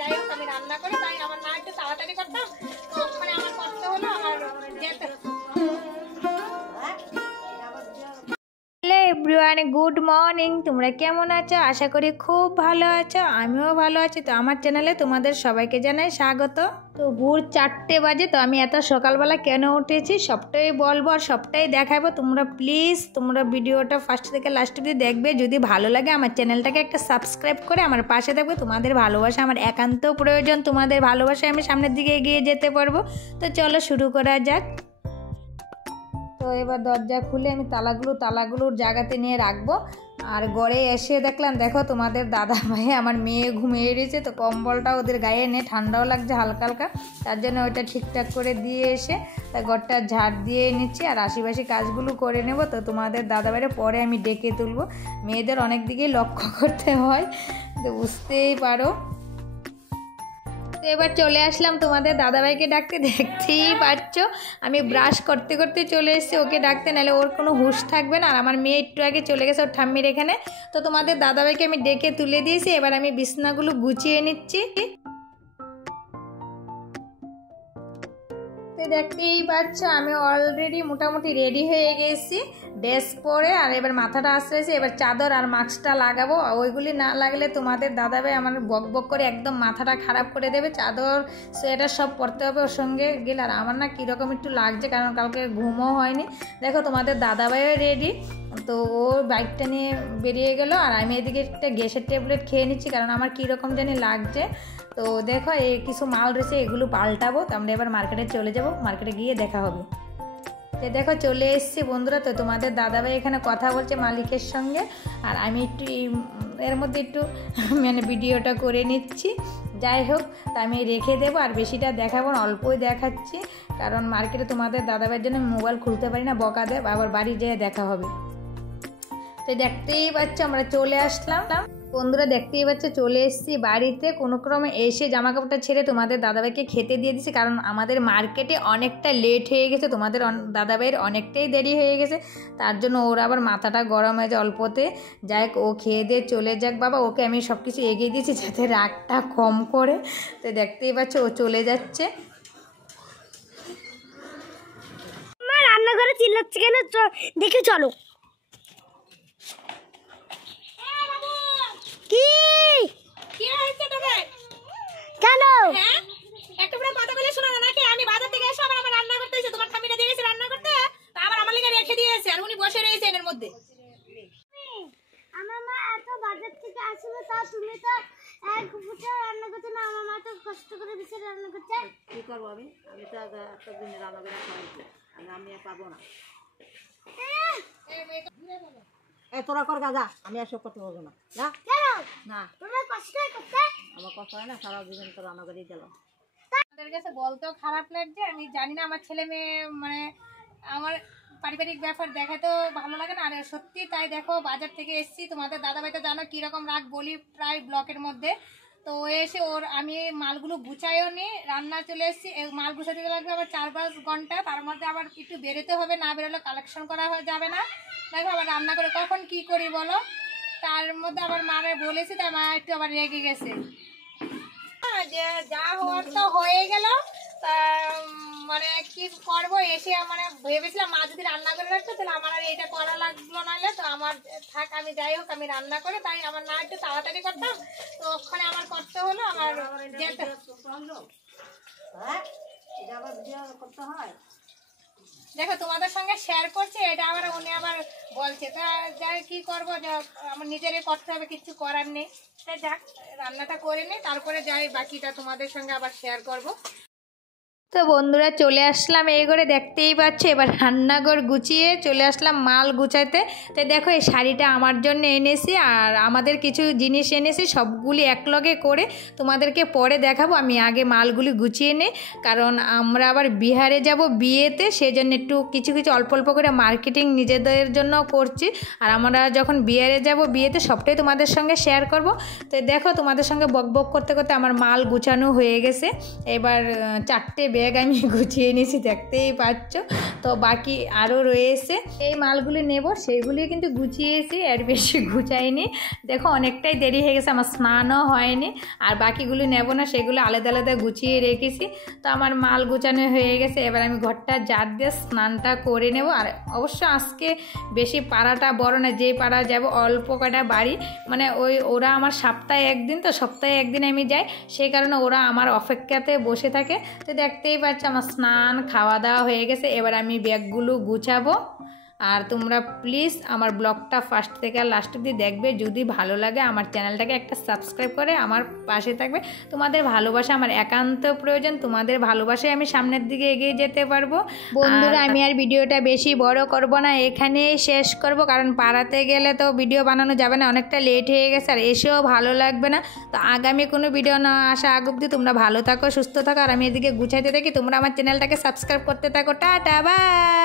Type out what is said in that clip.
যাই হোক আমি রান্না করে তাই আমার না একটু তাড়াতাড়ি করতাম, তো ওখানে আমার করতে হলো আমার যেতে। Hello everyone, good morning. তোমরা কেমন আছো? আশা করি খুব ভালো আছো, আমিও ভালো আছি। তো আমার চ্যানেলে তোমাদের সবাইকে জানাই স্বাগত। তো ভোর 4টে বাজে। তো আমি এত সকালবেলা কেন উঠেছি সবটাই বলবো আর সবটাই দেখাবো। তোমরা ভিডিওটা ফার্স্ট থেকে লাস্ট অবধি দেখবে। যদি ভালো লাগে আমার চ্যানেলটাকে একটা সাবস্ক্রাইব করে আমার পাশে থাকবে। তোমাদের ভালোবাসা আমার একান্ত প্রয়োজন, তোমাদের ভালোবাসায় আমি সামনের দিকে এগিয়ে যেতে পারবো। তো চলো শুরু করা যাক। তো এবার দরজা খুলে আমি তালাগুলোর জায়গাতে নিয়ে রাখবো। আর ঘরে এসে দেখলাম, দেখো তোমাদের দাদা ভাই আমার মেয়ে ঘুমিয়ে রয়েছে। তো কম্বলটা ওদের গায়ে নিয়ে ঠান্ডাও লাগছে হালকা হালকা, তার জন্য ওইটা ঠিকঠাক করে দিয়ে এসে তাই ঘরটা ঝাড় দিয়ে নিচ্ছি আর আশেপাশে কাজগুলো করে নেব। তো তোমাদের দাদা ভাইরে পরে আমি ডেকে তুলবো। মেয়েদের অনেক দিকেই লক্ষ্য করতে হয়, তো বুঝতেই পারো। তো এবার চলে আসলাম তোমাদের দাদাভাইকে ডাকতে। দেখতেই পাচ্ছ আমি ব্রাশ করতে করতে চলে এসেছি ওকে ডাকতে, নাহলে ওর কোনো হুঁশ থাকবে না। আর আমার মেয়ে একটু আগে চলে গেছে ওর ঠাম্মির এখানে। তো তোমাদের দাদাভাইকে আমি ডেকে তুলে দিয়েছি, এবার আমি বিছনাগুলো গুছিয়ে নিচ্ছি। তো দেখতেই পাচ্ছ আমি অলরেডি মোটামুটি রেডি হয়ে গেছি ড্রেস পরে। আর এবার মাথাটা আসতেছে, এবার চাদর আর মাস্কটা লাগাবো। ওইগুলি না লাগলে তোমাদের দাদাভাই আমার বক বক করে একদম মাথাটা খারাপ করে দেবে। চাদর সোয়েটার সব পরতে হবে ওর সঙ্গে গেলে। আর আমার না কীরকম একটু লাগছে, কারণ কালকে ঘুমও হয়নি। দেখো তোমাদের দাদাভাইও রেডি। তো ও বাইকটা নিয়ে বেরিয়ে গেল আর আমি এদিকে একটা গ্যাসের ট্যাবলেট খেয়ে নিচ্ছি, কারণ আমার কীরকম জানি লাগছে। তো দেখো এই কিছু মাল রয়েছে, এগুলো পাল্টাবো। তো আমরা এবার মার্কেটে চলে যাব, মার্কেটে গিয়ে দেখা হবে। তো দেখো চলে এসেছি বন্ধুরা। তো তোমাদের দাদাভাই এখানে কথা বলছে মালিকের সঙ্গে, আর আমি একটু এর মধ্যে একটু মানে ভিডিওটা করে নিচ্ছি। যাই হোক, তা আমি রেখে দেবো আর বেশিটা দেখাবো না, অল্পই দেখাচ্ছি, কারণ মার্কেটে তোমাদের দাদাভাইয়ের জন্য মোবাইল খুলতে পারি না, বকা দেব, আবার বাড়ি যেয়ে দেখা হবে। তো দেখতেই পাচ্ছ আমরা চলে আসলাম বন্ধুরা, দেখতেই পাচ্ছ চলে এসেছি বাড়িতে। কোনো ক্রমে এসে জামা কাপড়টা ছেড়ে তোমাদের দাদাভাইকে খেতে দিয়ে দিচ্ছি, কারণ আমাদের মার্কেটে অনেকটা লেট হয়ে গেছে, তোমাদের দাদাভাইয়ের অনেকটাই দেরি হয়ে গেছে। তার জন্য ওর আবার মাথাটা গরম হয়ে যায় অল্পতে। যাই হোক, ও খেয়ে দিয়ে চলে যাক বাবা, ওকে আমি সব কিছু এগিয়ে দিয়েছি যাতে রাগটা কম করে। তো দেখতেই পাচ্ছ ও চলে যাচ্ছে। আমার রান্নাঘরে চিল্লাচ্ছে কেন? দেখে চলো। কি কি হয়েছে তোকে? কেন? হ্যাঁ একটু পুরো কথা বলে শোনা না নাকি? আমি বাজার থেকে এসে আবার আমার রান্না করতে এসে তোমার ঠাম্মিটা দিয়ে গেছে রান্না করতে, তো আমার লেগে রেখে দিয়েছে আর উনি বসে রয়েছেন এর মধ্যে। আমার মা এত বাজার থেকে আসলে তা তুমি তো এক ফুটা রান্না করতে না, আমার মা তো কষ্ট করে বেশি রান্না করতে। কি করবো আমি তো একটা দিনে রান্না করে খাওয়াইছি, আমি আর পাবো না। তোরা কর গাজা, আমি আর সব করতে পারবো না। না তোমার কষ্ট করতে আমার কষ্ট হয় না, সারা জীবন তো রান্না করেই গেল। আমাদের কাছে বলতেও খারাপ লাগছে, আমি জানি না আমার ছেলে মেয়ে মানে আমার পারিবারিক ব্যাপার দেখাতেও ভালো লাগে না। আর সত্যি তাই দেখো বাজার থেকে এসেছি, তোমাদের দাদাভাই তো জানো কীরকম রাগ বলি প্রায় ব্লকের মধ্যে। তো এসে ওর আমি মালগুলো গুছাইও নি, রান্না চলে এসেছি। মাল গুছাতে লাগবে আবার 4-5 ঘন্টা, তার মধ্যে আবার একটু বেরোতে হবে, না বেরোলে কালেকশন করা যাবে না। দেখো আবার রান্না করে কখন কি করি বলো। তার মধ্যে আবার মারে বলেছি, তাই মা একটু আবার রেগে গেছে। যে যা হওয়ার তো হয়ে গেল, মানে কি করবো এসে মানে ভেবেছিলাম মা যদি রান্না করে রাখতো তাহলে আমার আর এটা করা লাগলো, নাহলে তো আমার থাক, আমি যাই হোক আমি রান্না করে তাই আমার না একটু তাড়াতাড়ি করতাম, তো ওখানে আমার করতে হলো আমার যেতে। করতে হয় দেখো তোমাদের সঙ্গে শেয়ার করছি, এটা আবার উনি আবার বলছে, তা যাই কি করবো, আমার নিজেরই করতে হবে, কিছু করার নেই। তাই যাক রান্নাটা করে নিই, তারপরে যাই বাকিটা তোমাদের সঙ্গে আবার শেয়ার করবো। তো বন্ধুরা চলে আসলাম এই করে, দেখতেই পাচ্ছ এবার রান্নাঘর গুছিয়ে চলে আসলাম মাল গুছাইতে। তো দেখো এই শাড়িটা আমার জন্য এনেছি আর আমাদের কিছু জিনিস এনেছি, সবগুলি একলগে করে তোমাদেরকে পরে দেখাবো। আমি আগে মালগুলি গুছিয়ে নিই, কারণ আমরা আবার বিহারে যাব বিয়েতে, সেই জন্য একটু কিছু কিছু অল্প অল্প করে মার্কেটিং নিজেদের জন্য করছি। আর আমরা যখন বিহারে যাব বিয়েতে সবটাই তোমাদের সঙ্গে শেয়ার করব। তো দেখো তোমাদের সঙ্গে বক বক করতে করতে আমার মাল গুছানো হয়ে গেছে। এবার 4টে ব্যাগ আমি গুছিয়ে নিয়েছি, দেখতেই পাচ্ছ। তো বাকি আরও রয়েছে, এই মালগুলি নেব সেইগুলি কিন্তু গুছিয়েছি, এর বেশি গুছাইনি। দেখো অনেকটাই দেরি হয়ে গেছে, আমার স্নানও হয়নি। আর বাকিগুলি নেব না, সেগুলো আলাদা আলাদা গুছিয়ে রেখেছি। তো আমার মাল গুছানো হয়ে গেছে, এবার আমি ঘরটা ঝাড় দিয়ে স্নানটা করে নেব। আর অবশ্য আজকে বেশি পাড়াটা বড় না, যে পাড়া যাব অল্প কটা বাড়ি, মানে ওরা আমার সপ্তাহে একদিন, তো সপ্তাহে একদিন আমি যাই, সেই কারণে ওরা আমার অপেক্ষাতে বসে থাকে। তো দেখতেই পাচ্ছ আমার স্নান খাওয়া দাওয়া হয়ে গেছে, এবার আমি ব্যাগগুলো গুছাবো। আর তোমরা প্লিজ আমার ব্লগটা ফার্স্ট থেকে লাস্ট অবধি দেখবে, যদি ভালো লাগে আমার চ্যানেলটাকে একটা সাবস্ক্রাইব করে আমার পাশে থাকবে। তোমাদের ভালোবাসা আমার একান্ত প্রয়োজন, তোমাদের ভালোবাসায় আমি সামনের দিকে এগিয়ে যেতে পারবো। বন্ধুরা আমি আর ভিডিওটা বেশি বড় করব না, এখানেই শেষ করব, কারণ পাড়াতে গেলে তো ভিডিও বানানো যাবে না, অনেকটা লেট হয়ে গেছে আর এসেও ভালো লাগবে না। তো আগামী কোনো ভিডিও না আসা আগ অবধি তোমরা ভালো থাকো, সুস্থ থাকো, আর আমি এদিকে গুছাইতে থাকি, তোমরা আমার চ্যানেলটাকে সাবস্ক্রাইব করতে থাকো। Tata bye.